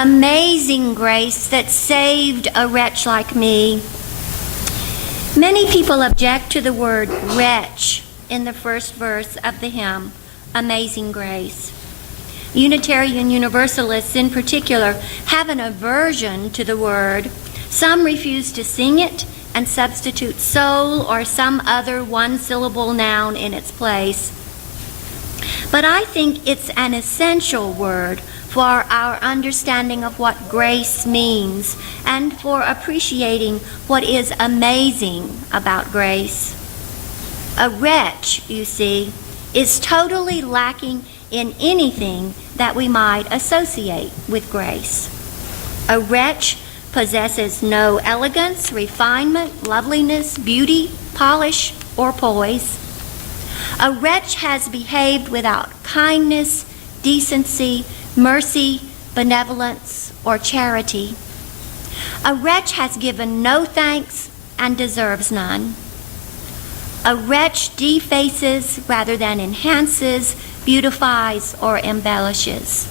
Amazing grace that saved a wretch like me. Many people object to the word wretch in the first verse of the hymn, Amazing Grace. Unitarian Universalists in particular have an aversion to the word. Some refuse to sing it and substitute soul or some other one-syllable noun in its place. But I think it's an essential word for our understanding of what grace means and for appreciating what is amazing about grace. A wretch, you see, is totally lacking in anything that we might associate with grace. A wretch possesses no elegance, refinement, loveliness, beauty, polish, or poise. A wretch has behaved without kindness, decency, mercy, benevolence, or charity. A wretch has given no thanks and deserves none. A wretch defaces rather than enhances, beautifies, or embellishes,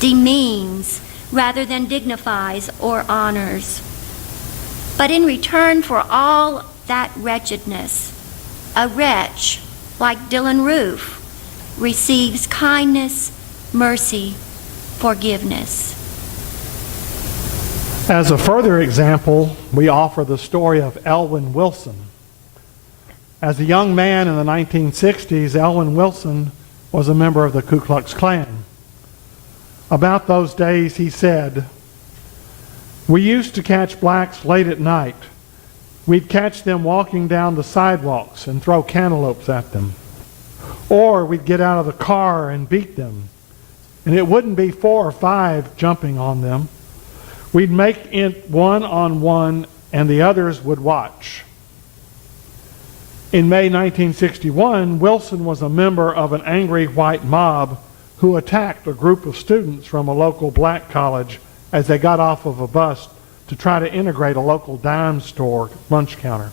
demeans rather than dignifies or honors. But in return for all that wretchedness, a wretch, like Dylan Roof, receives kindness, mercy, forgiveness. As a further example, we offer the story of Elwyn Wilson. As a young man in the 1960s, Elwyn Wilson was a member of the Ku Klux Klan. About those days, he said, "We used to catch blacks late at night. We'd catch them walking down the sidewalks and throw cantaloupes at them. Or we'd get out of the car and beat them. And it wouldn't be 4 or 5 jumping on them. We'd make it 1-on-1 and the others would watch." In May 1961, Wilson was a member of an angry white mob who attacked a group of students from a local black college as they got off of a bus to try to integrate a local dime store lunch counter.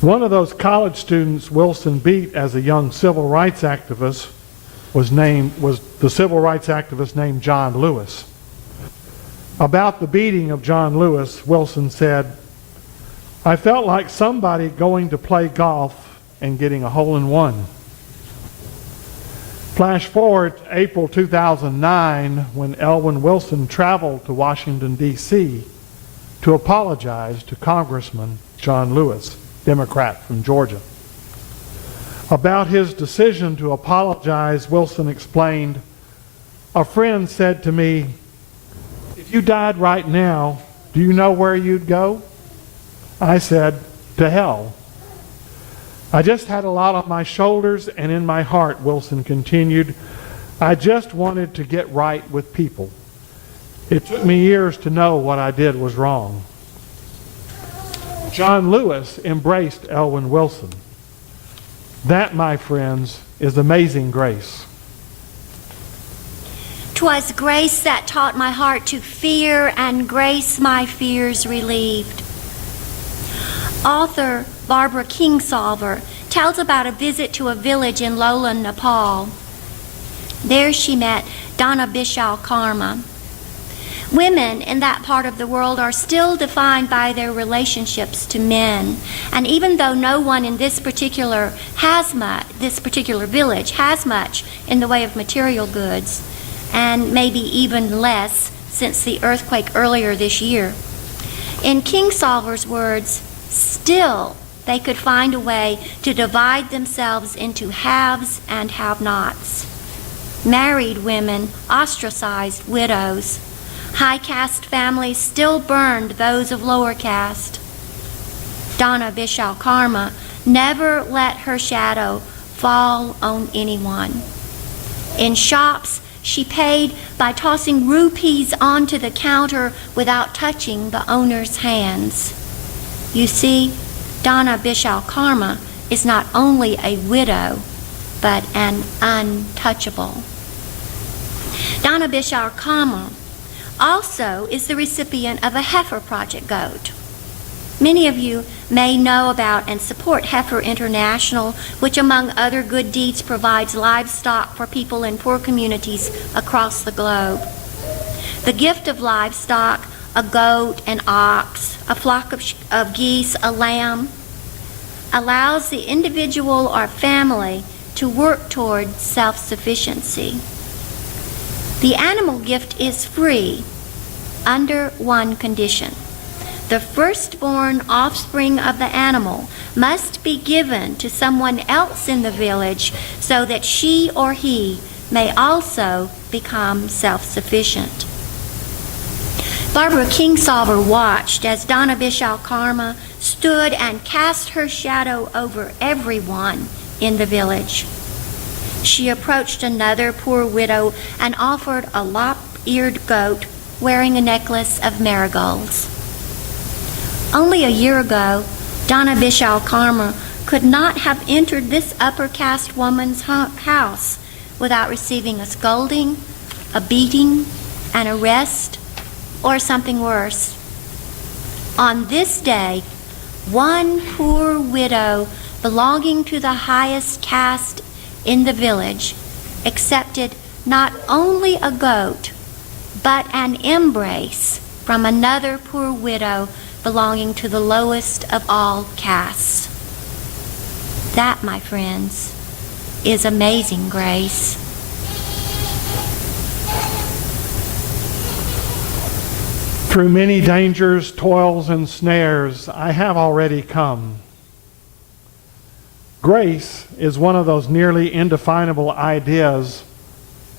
One of those college students Wilson beat as a young civil rights activist was the civil rights activist named John Lewis. About the beating of John Lewis, Wilson said, "I felt like somebody going to play golf and getting a hole-in-one." Flash forward to April 2009 when Elwyn Wilson traveled to Washington, D.C. to apologize to Congressman John Lewis, Democrat from Georgia. About his decision to apologize, Wilson explained, "A friend said to me, 'If you died right now, do you know where you'd go?' I said, 'To hell.' I just had a lot on my shoulders and in my heart," Wilson continued. "I just wanted to get right with people. It took me years to know what I did was wrong." John Lewis embraced Elwyn Wilson. That, my friends, is amazing grace. "'Twas grace that taught my heart to fear, and grace my fears relieved." Author Barbara Kingsolver tells about a visit to a village in lowland Nepal. There she met Donna Bishal Karma. Women in that part of the world are still defined by their relationships to men, and even though no one in this particular village has much in the way of material goods, and maybe even less since the earthquake earlier this year, in Kingsolver's words, still they could find a way to divide themselves into haves and have-nots. Married women ostracized widows. High caste families still burned those of lower caste. Donna Bishal Karma never let her shadow fall on anyone. In shops, she paid by tossing rupees onto the counter without touching the owner's hands. You see, Donna Bishal Karma is not only a widow, but an untouchable. Donna Bishal Karma also is the recipient of a Heifer Project goat. Many of you may know about and support Heifer International, which among other good deeds provides livestock for people in poor communities across the globe. The gift of livestock, a goat, an ox, a flock of geese, a lamb, allows the individual or family to work toward self-sufficiency. The animal gift is free under one condition. The firstborn offspring of the animal must be given to someone else in the village so that she or he may also become self-sufficient. Barbara Kingsolver watched as Donna Bishal Karma stood and cast her shadow over everyone in the village. She approached another poor widow and offered a lop-eared goat wearing a necklace of marigolds. Only a year ago, Donna Bishal Karma could not have entered this upper caste woman's house without receiving a scolding, a beating, an arrest, or something worse. On this day, one poor widow belonging to the highest caste in the village accepted not only a goat, but an embrace from another poor widow belonging to the lowest of all castes. That, my friends, is amazing grace. Through many dangers, toils, and snares, I have already come. Grace is one of those nearly indefinable ideas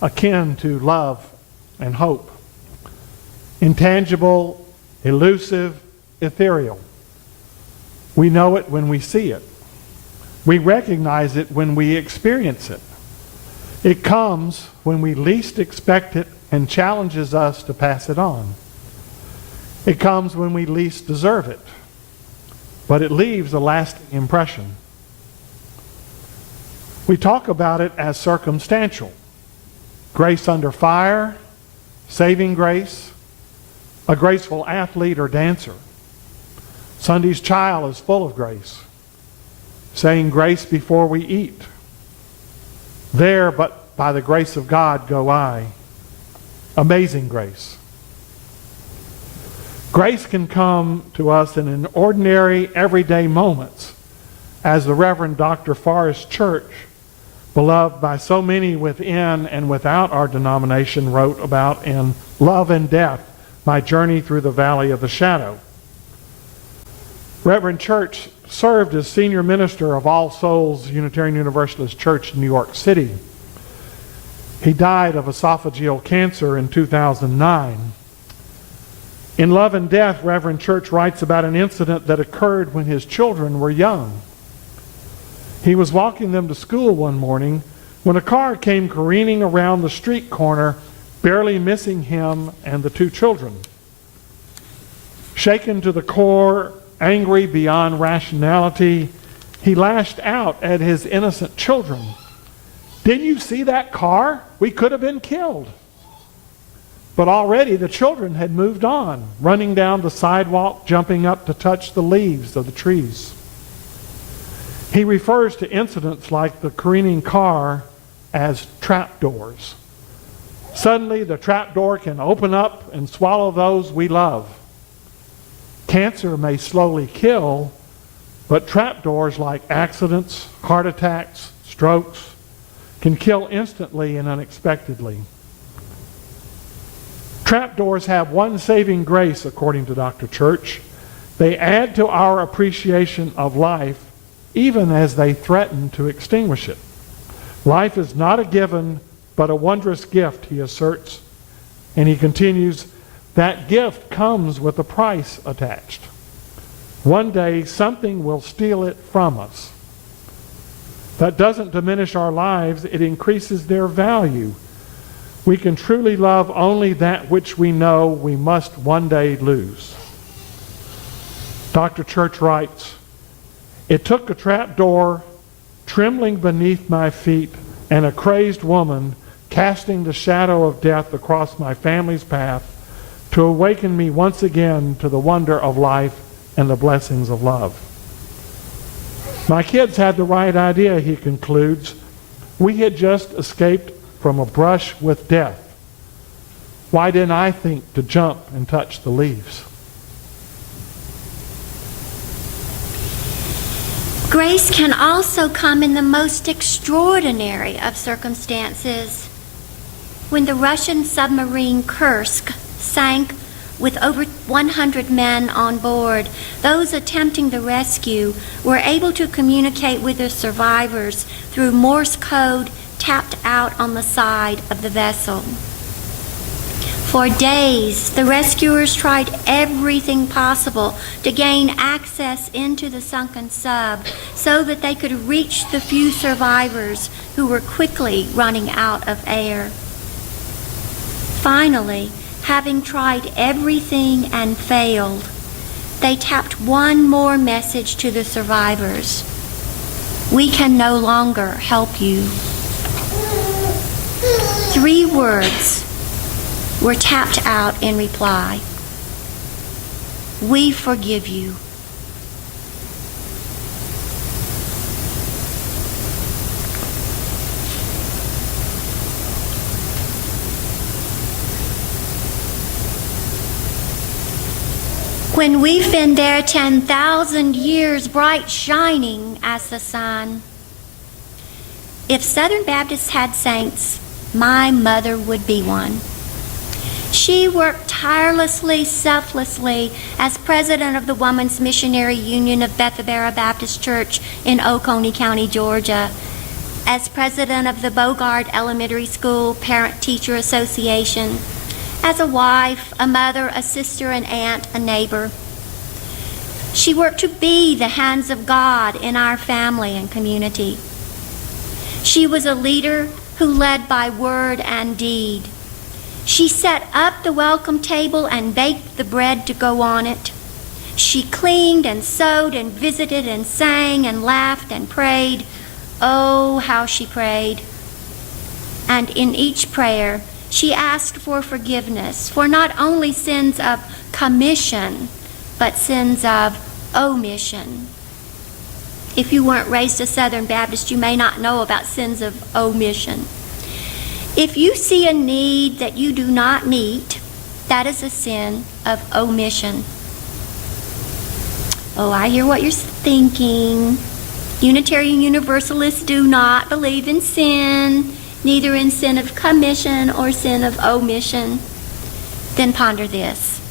akin to love and hope. Intangible, elusive, ethereal. We know it when we see it. We recognize it when we experience it. It comes when we least expect it and challenges us to pass it on. It comes when we least deserve it, but it leaves a lasting impression. We talk about it as circumstantial. Grace under fire, saving grace, a graceful athlete or dancer. Sunday's child is full of grace. Saying grace before we eat. There, but by the grace of God, go I. Amazing grace. Grace can come to us in ordinary, everyday moments, as the Reverend Dr. Forrest Church, beloved by so many within and without our denomination, wrote about in Love and Death, My Journey Through the Valley of the Shadow. Reverend Church served as senior minister of All Souls Unitarian Universalist Church in New York City. He died of esophageal cancer in 2009. In Love and Death, Reverend Church writes about an incident that occurred when his children were young. He was walking them to school one morning when a car came careening around the street corner, barely missing him and the two children. Shaken to the core, angry beyond rationality, he lashed out at his innocent children. "Didn't you see that car? We could have been killed." But already the children had moved on, running down the sidewalk, jumping up to touch the leaves of the trees. He refers to incidents like the careening car as trapdoors. Suddenly the trapdoor can open up and swallow those we love. Cancer may slowly kill, but trapdoors like accidents, heart attacks, strokes can kill instantly and unexpectedly. Trapdoors have one saving grace, according to Dr. Church. They add to our appreciation of life even as they threaten to extinguish it. Life is not a given, but a wondrous gift, he asserts. And he continues, that gift comes with a price attached. One day, something will steal it from us. That doesn't diminish our lives, it increases their value. We can truly love only that which we know we must one day lose. Dr. Church writes, "It took a trapdoor trembling beneath my feet and a crazed woman casting the shadow of death across my family's path to awaken me once again to the wonder of life and the blessings of love." My kids had the right idea, he concludes. We had just escaped from a brush with death. Why didn't I think to jump and touch the leaves? Grace can also come in the most extraordinary of circumstances. When the Russian submarine Kursk sank with over 100 men on board, those attempting the rescue were able to communicate with the survivors through Morse code tapped out on the side of the vessel. For days, the rescuers tried everything possible to gain access into the sunken sub so that they could reach the few survivors who were quickly running out of air. Finally, having tried everything and failed, they tapped one more message to the survivors. We can no longer help you. 3 words were tapped out in reply. We forgive you. When we've been there 10,000 years, bright shining as the sun. If Southern Baptists had saints, my mother would be one. She worked tirelessly, selflessly as president of the Women's Missionary Union of Bethabara Baptist Church in Oconee County, Georgia, as president of the Bogart Elementary School Parent-Teacher Association, as a wife, a mother, a sister, an aunt, a neighbor. She worked to be the hands of God in our family and community. She was a leader who led by word and deed. She set up the welcome table and baked the bread to go on it. She cleaned and sewed and visited and sang and laughed and prayed. Oh, how she prayed. And in each prayer, she asked for forgiveness for not only sins of commission, but sins of omission. If you weren't raised a Southern Baptist, you may not know about sins of omission. If you see a need that you do not meet, that is a sin of omission. Oh, I hear what you're thinking. Unitarian Universalists do not believe in sin, neither in sin of commission or sin of omission. Then ponder this.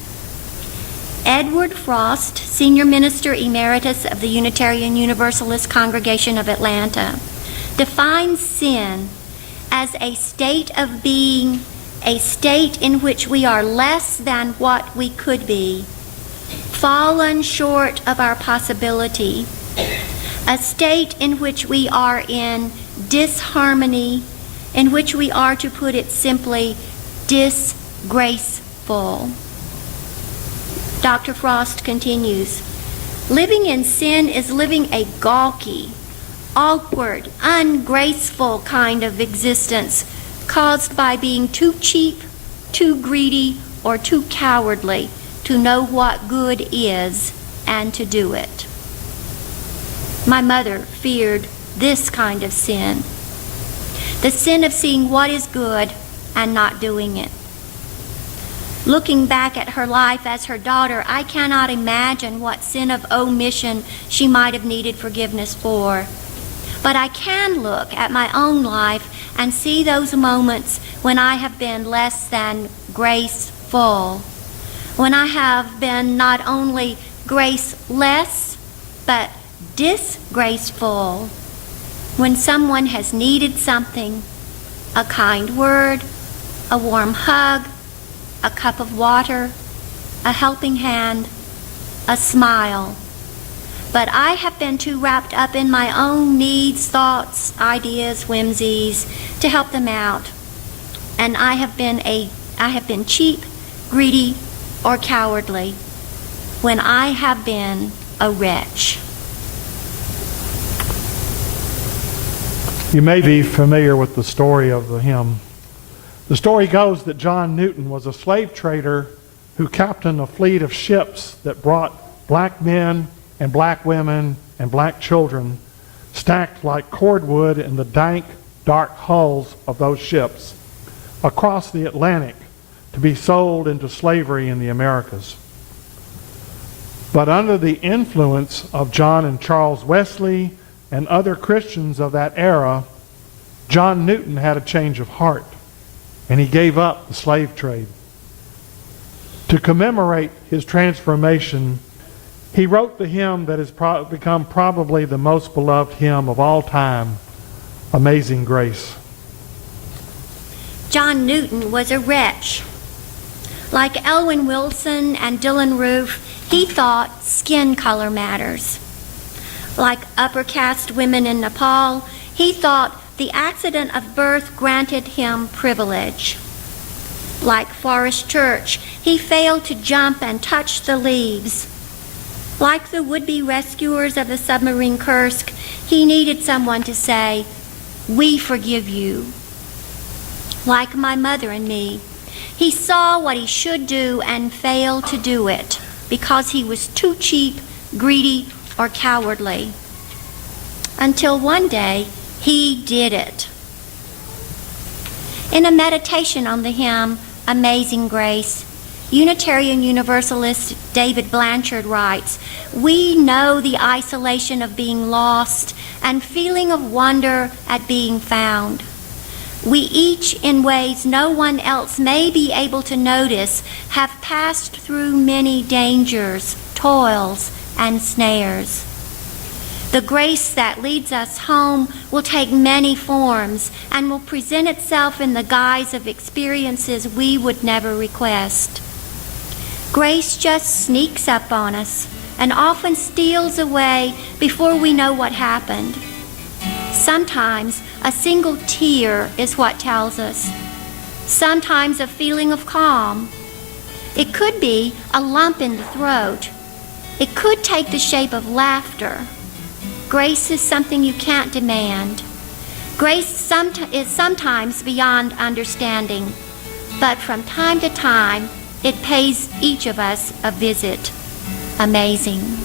Edward Frost, Senior Minister Emeritus of the Unitarian Universalist Congregation of Atlanta, defines sin as a state of being, a state in which we are less than what we could be, fallen short of our possibility, a state in which we are in disharmony, in which we are, to put it simply, disgraceful. Dr. Frost continues, living in sin is living a gawky, awkward, ungraceful kind of existence caused by being too cheap, too greedy, or too cowardly to know what good is and to do it. My mother feared this kind of sin, the sin of seeing what is good and not doing it. Looking back at her life as her daughter, I cannot imagine what sin of omission she might have needed forgiveness for. But I can look at my own life and see those moments when I have been less than graceful, when I have been not only graceless, but disgraceful, when someone has needed something, a kind word, a warm hug, a cup of water, a helping hand, a smile. But I have been too wrapped up in my own needs, thoughts, ideas, whimsies to help them out. And I have been cheap, greedy, or cowardly when I have been a wretch. You may be familiar with the story of the hymn. The story goes that John Newton was a slave trader who captained a fleet of ships that brought black men and black women and black children stacked like cordwood in the dank, dark hulls of those ships across the Atlantic to be sold into slavery in the Americas. But under the influence of John and Charles Wesley and other Christians of that era, John Newton had a change of heart, and he gave up the slave trade. To commemorate his transformation, he wrote the hymn that has become probably the most beloved hymn of all time, Amazing Grace. John Newton was a wretch. Like Elwyn Wilson and Dylan Roof, he thought skin color matters. Like upper caste women in Nepal, he thought the accident of birth granted him privilege. Like Forest Church, he failed to jump and touch the leaves. Like the would-be rescuers of the submarine Kursk, he needed someone to say, "We forgive you." Like my mother and me, he saw what he should do and failed to do it because he was too cheap, greedy, or cowardly. Until one day, he did it. In a meditation on the hymn, Amazing Grace, Unitarian Universalist David Blanchard writes, "We know the isolation of being lost and feeling of wonder at being found. We each, in ways no one else may be able to notice, have passed through many dangers, toils, and snares. The grace that leads us home will take many forms and will present itself in the guise of experiences we would never request. Grace just sneaks up on us and often steals away before we know what happened. Sometimes a single tear is what tells us. Sometimes a feeling of calm. It could be a lump in the throat. It could take the shape of laughter. Grace is something you can't demand. Grace is sometimes beyond understanding, but from time to time, it pays each of us a visit. Amazing.